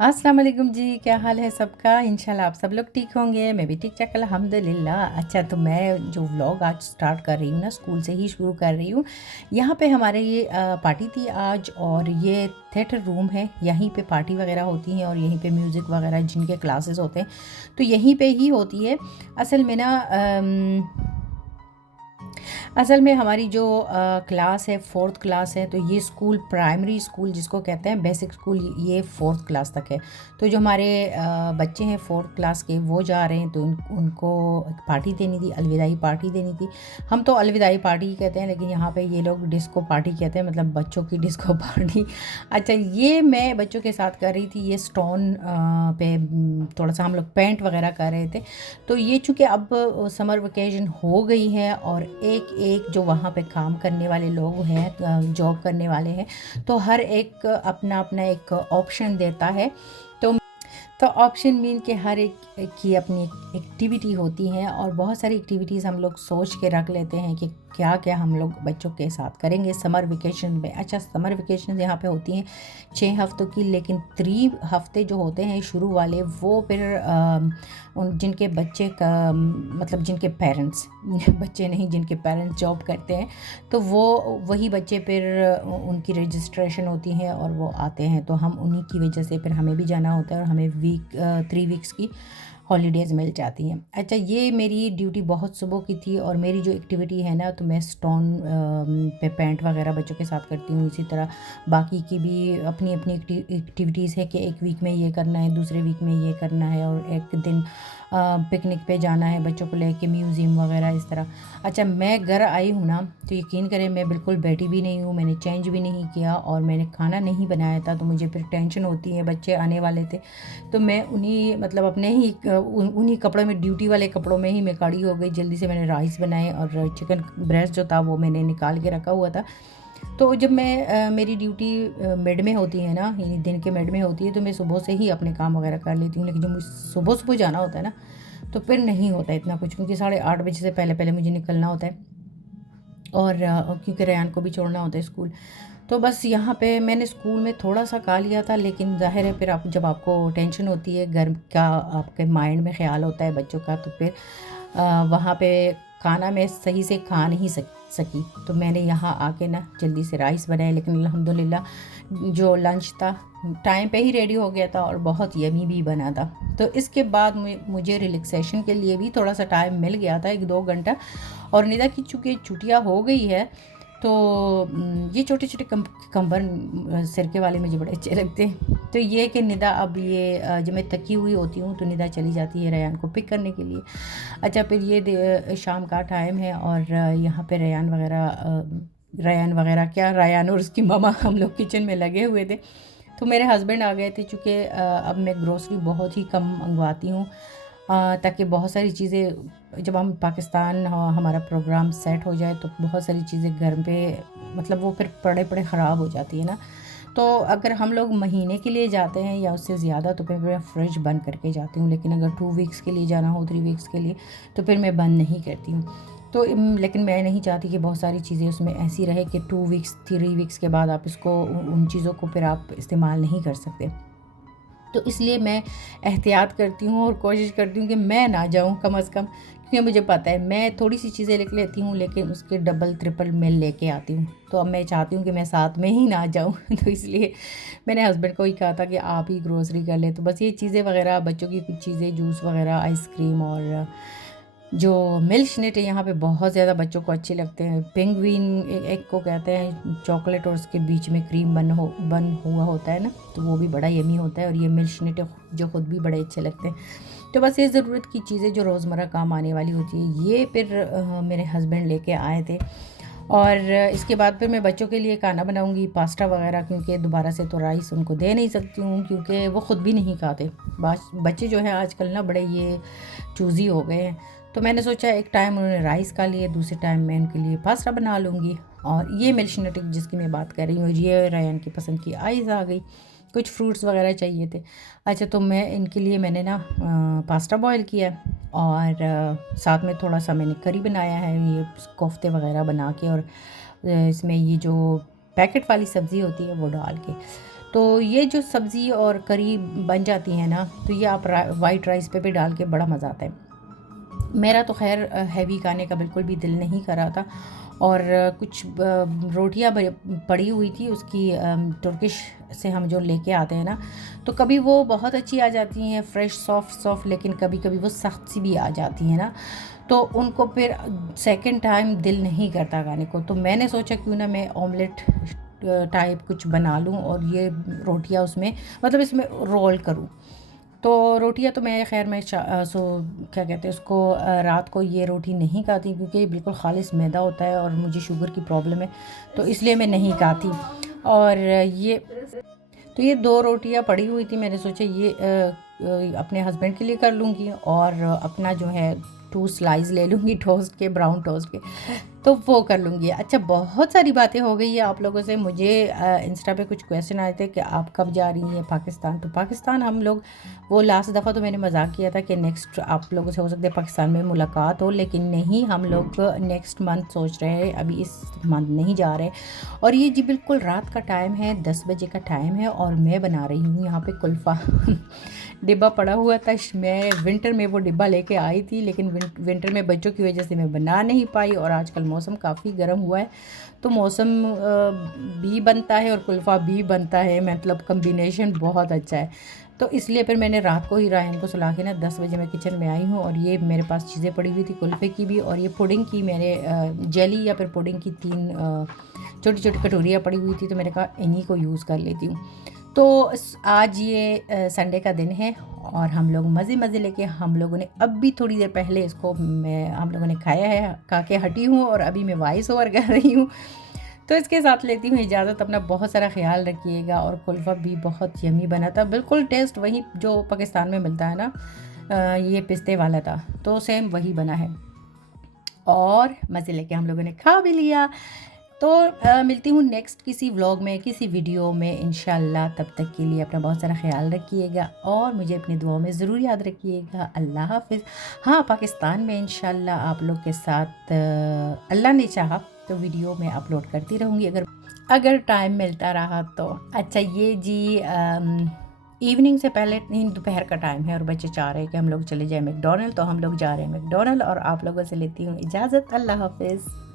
अस्सलाम वालेकुम जी, क्या हाल है सबका? इंशाल्लाह आप सब लोग ठीक होंगे, मैं भी ठीक-ठाक अल्हम्दुलिल्लाह। अच्छा, तो मैं जो व्लॉग आज स्टार्ट कर रही हूँ ना, स्कूल से ही शुरू कर रही हूँ। यहाँ पे हमारे ये पार्टी थी आज, और ये थिएटर रूम है, यहीं पे पार्टी वगैरह होती हैं और यहीं पे म्यूज़िक वगैरह जिनके क्लासेस होते हैं, तो यहीं पे ही होती है। असल में ना असल में हमारी जो क्लास है, 4th क्लास है, तो ये स्कूल प्राइमरी स्कूल जिसको कहते हैं, बेसिक स्कूल, ये 4th क्लास तक है। तो जो हमारे बच्चे हैं 4th क्लास के, वो जा रहे हैं, तो उनको एक पार्टी देनी थी, अलविदाई पार्टी देनी थी। हम तो अलविदाई पार्टी ही कहते हैं, लेकिन यहाँ पे ये लोग डिस्को पार्टी कहते हैं, मतलब बच्चों की डिस्को पार्टी। अच्छा, ये मैं बच्चों के साथ कर रही थी, ये स्टोन पे थोड़ा सा हम लोग पेंट वगैरह कर रहे थे। तो ये चूँकि अब समर वेकेशन हो गई है, और एक एक जो वहाँ पे काम करने वाले लोग हैं, जॉब करने वाले हैं, तो हर एक अपना अपना एक ऑप्शन देता है। तो ऑप्शन मीन कि हर एक की अपनी एक्टिविटी होती है, और बहुत सारी एक्टिविटीज़ हम लोग सोच के रख लेते हैं कि क्या क्या हम लोग बच्चों के साथ करेंगे समर वेकेशन में। अच्छा, समर वेकेशन यहाँ पे होती हैं 6 हफ्तों की, लेकिन 3 हफ्ते जो होते हैं शुरू वाले, वो फिर उन जिनके बच्चे का मतलब जिनके पेरेंट्स बच्चे नहीं, जिनके पेरेंट्स जॉब करते हैं, तो वो वही बच्चे फिर उनकी रजिस्ट्रेशन होती है और वो आते हैं, तो हम उन्हीं की वजह से फिर हमें भी जाना होता है, और हमें 3 वीक्स की हॉलीडेज़ मिल जाती हैं। अच्छा, ये मेरी ड्यूटी बहुत सुबह की थी, और मेरी जो एक्टिविटी है ना, तो मैं स्टोन पे पेंट वगैरह बच्चों के साथ करती हूँ। इसी तरह बाकी की भी अपनी अपनी एक्टिविटीज़ है कि एक वीक में ये करना है, दूसरे वीक में ये करना है, और एक दिन पिकनिक पे जाना है बच्चों को लेके, म्यूज़ियम वगैरह इस तरह। अच्छा, मैं घर आई हूँ ना, तो यकीन करें मैं बिल्कुल बैठी भी नहीं हूँ, मैंने चेंज भी नहीं किया, और मैंने खाना नहीं बनाया था, तो मुझे फिर टेंशन होती है, बच्चे आने वाले थे, तो मैं उन्हीं मतलब अपने ही उन्हीं कपड़ों में, ड्यूटी वाले कपड़ों में ही मैं खड़ी हो गई। जल्दी से मैंने राइस बनाए, और चिकन ब्रेस्ट जो था वो मैंने निकाल के रखा हुआ था। तो जब मैं मेरी ड्यूटी मिड में होती है ना, यानी दिन के मिड में होती है, तो मैं सुबह से ही अपने काम वगैरह कर लेती हूँ, लेकिन जब मुझे सुबह सुबह जाना होता है ना, तो फिर नहीं होता इतना कुछ, क्योंकि 8:30 बजे से पहले पहले मुझे निकलना होता है, और क्योंकि रेयान को भी छोड़ना होता है स्कूल। तो बस यहाँ पे मैंने स्कूल में थोड़ा-सा खा लिया था, लेकिन ज़ाहिर है फिर आप जब आपको टेंशन होती है, घर का आपके माइंड में ख़्याल होता है बच्चों का, तो फिर वहाँ पे खाना मैं सही से खा नहीं सकी। तो मैंने यहाँ आके ना जल्दी से राइस बनाए, लेकिन अल्हम्दुलिल्लाह जो लंच था टाइम पे ही रेडी हो गया था, और बहुत यम्मी भी बना था। तो इसके बाद मुझे रिलैक्सेशन के लिए भी थोड़ा-सा टाइम मिल गया था, 1-2 घंटा। और निदा की चूँकि छुट्टियाँ हो गई है, तो ये छोटे-छोटे कंबल सिरके वाले मुझे बड़े अच्छे लगते हैं। तो ये कि निदा अब ये जब मैं थकी हुई होती हूँ, तो निदा चली जाती है रेयान को पिक करने के लिए। अच्छा, फिर ये शाम का टाइम है, और यहाँ पे रेयान वगैरह क्या, रेयान और उसकी मम्मा हम लोग किचन में लगे हुए थे। तो मेरे हस्बैंड आ गए थे, चूँकि अब मैं ग्रोसरी बहुत ही कम मंगवाती हूँ, ताकि बहुत सारी चीज़ें जब हम पाकिस्तान हमारा प्रोग्राम सेट हो जाए, तो बहुत सारी चीज़ें घर पे मतलब वो फिर पड़े ख़राब हो जाती है ना। तो अगर हम लोग महीने के लिए जाते हैं या उससे ज़्यादा, तो फिर मैं फ्रिज बंद करके जाती हूँ, लेकिन अगर 2 वीक्स के लिए जाना हो, 3 वीक्स के लिए, तो फिर मैं बंद नहीं करती हूँ। तो लेकिन मैं नहीं चाहती कि बहुत सारी चीज़ें उसमें ऐसी रहे कि 2 वीक्स 3 वीक्स के बाद आप इसको उन चीज़ों को फिर आप इस्तेमाल नहीं कर सकते। तो इसलिए मैं एहतियात करती हूँ, और कोशिश करती हूँ कि मैं ना जाऊँ कम अज़ कम, क्योंकि मुझे पता है मैं थोड़ी-सी चीज़ें लिख लेती हूँ, लेकिन उसके डबल ट्रिपल मैं लेके आती हूँ। तो अब मैं चाहती हूँ कि मैं साथ में ही ना जाऊँ तो इसलिए मैंने हस्बैंड को ही कहा था कि आप ही ग्रोसरी कर लें। तो बस ये चीज़ें वग़ैरह, बच्चों की कुछ चीज़ें, जूस वग़ैरह, आइसक्रीम, और जो मिल्कशेक है यहाँ पे बहुत ज़्यादा बच्चों को अच्छे लगते हैं। पेंगुइन एक को कहते हैं, चॉकलेट और उसके बीच में क्रीम बन हुआ होता है ना, तो वो भी बड़ा यम्मी होता है, और ये मिल्कशेक जो ख़ुद भी बड़े अच्छे लगते हैं। तो बस ये ज़रूरत की चीज़ें जो रोज़मर्रा काम आने वाली होती है, ये फिर मेरे हस्बैंड लेके आए थे। और इसके बाद फिर मैं बच्चों के लिए खाना बनाऊंगी, पास्ता वगैरह, क्योंकि दोबारा से तो राइस उनको दे नहीं सकती हूँ, क्योंकि वो ख़ुद भी नहीं खाते। बच्चे जो हैं आजकल ना बड़े ये चूज़ी हो गए हैं। तो मैंने सोचा एक टाइम उन्होंने राइस खा लिए, दूसरे टाइम मैं उनके लिए पास्ता बना लूँगी। और ये मिल्कशेक जिसकी मैं बात कर रही हूँ, ये रेयान की पसंद की आइस आ गई। कुछ फ्रूट्स वगैरह चाहिए थे। अच्छा, तो इनके लिए मैंने ना पास्ता बॉयल किया, और साथ में थोड़ा सा मैंने करी बनाया है, ये कोफ्ते वगैरह बना के, और इसमें ये जो पैकेट वाली सब्ज़ी होती है वो डाल के। तो ये जो सब्ज़ी और करी बन जाती है ना, तो ये आप वाइट राइस पे भी डाल के बड़ा मज़ा आता है। मेरा तो ख़ैर हैवी खाने का बिल्कुल भी दिल नहीं कर रहा था, और कुछ रोटियां पड़ी हुई थी उसकी, तुर्किश से हम जो लेके आते हैं ना, तो कभी वो बहुत अच्छी आ जाती हैं फ्रेश सॉफ्ट सॉफ्ट, लेकिन कभी कभी वो सख्त सी भी आ जाती हैं ना, तो उनको फिर सेकंड टाइम दिल नहीं करता खाने को। तो मैंने सोचा क्यों ना मैं ऑमलेट टाइप कुछ बना लूँ और ये रोटियां उसमें, मतलब इसमें रोल करूँ। तो रोटियां तो मैं खैर मैं सो क्या कहते हैं उसको, रात को ये रोटी नहीं खाती क्योंकि ये बिल्कुल खालिस मैदा होता है और मुझे शुगर की प्रॉब्लम है, तो इसलिए मैं नहीं खाती। और ये तो ये 2 रोटियां पड़ी हुई थी, मैंने सोचा ये अपने हस्बैंड के लिए कर लूँगी और अपना जो है 2 स्लाइस ले लूँगी टोस्ट के, ब्राउन टोस्ट के, तो वो कर लूँगी। अच्छा, बहुत सारी बातें हो गई है आप लोगों से। मुझे इंस्टा पे कुछ क्वेश्चन आए थे कि आप कब जा रही हैं पाकिस्तान। तो पाकिस्तान हम लोग, वो लास्ट दफ़ा तो मैंने मजाक किया था कि नेक्स्ट आप लोगों से हो सकता है पाकिस्तान में मुलाकात हो, लेकिन नहीं, हम लोग नेक्स्ट मंथ सोच रहे हैं, अभी इस मंथ नहीं जा रहे। और ये जी बिल्कुल रात का टाइम है, 10 बजे का टाइम है, और मैं बना रही हूँ यहाँ पे कुल्फ़ा। डिब्बा पड़ा हुआ था, मैं विंटर में वो डिब्बा लेके आई थी, लेकिन विंटर में बच्चों की वजह से मैं बना नहीं पाई, और आजकल मौसम काफ़ी गर्म हुआ है, तो मौसम भी बनता है और कुल्फ़ा भी बनता है, मतलब कम्बिनेशन बहुत अच्छा है। तो इसलिए फिर मैंने रात को ही रायन को सुला के ना 10 बजे मैं किचन में आई हूँ, और ये मेरे पास चीज़ें पड़ी हुई थी कुल्फ़े की भी, और ये पुडिंग की मैंने जेली या फिर पुडिंग की 3 छोटी छोटी कटोरियाँ पड़ी हुई थी, तो मैंने कहा इन्हीं को यूज़ कर लेती हूँ। तो आज ये संडे का दिन है, और हम लोग मज़े मज़े लेके, हम लोगों ने अभी थोड़ी देर पहले इसको हम लोगों ने खाया है, खा के हटी हूँ, और अभी मैं वॉइस ओवर कर रही हूँ। तो इसके साथ लेती हूँ इजाज़त। अपना बहुत सारा ख्याल रखिएगा। और कुल्फ़ा भी बहुत यमी बना था, बिल्कुल टेस्ट वही जो पाकिस्तान में मिलता है ना, ये पिस्ते वाला था, तो सेम वही बना है, और मज़े लेके हम लोगों ने खा भी लिया। तो मिलती हूँ नेक्स्ट किसी व्लॉग में, किसी वीडियो में इंशाल्लाह। तब तक के लिए अपना बहुत सारा ख्याल रखिएगा, और मुझे अपनी दुआओं में ज़रूर याद रखिएगा। अल्लाह हाफ़िज़। हाँ, पाकिस्तान में इंशाल्लाह आप लोग के साथ अल्लाह ने चाहा तो वीडियो में अपलोड करती रहूँगी, अगर अगर टाइम मिलता रहा तो। अच्छा, ये जी इवनिंग से पहले नहीं, दोपहर का टाइम है, और बच्चे चाह रहे हैं कि हम लोग चले जाएं मैकडॉनल्ड, तो हम लोग जा रहे हैं मैकडॉनल्ड, और आप लोगों से लेती हूँ इजाज़त। अल्लाह हाफ़िज़।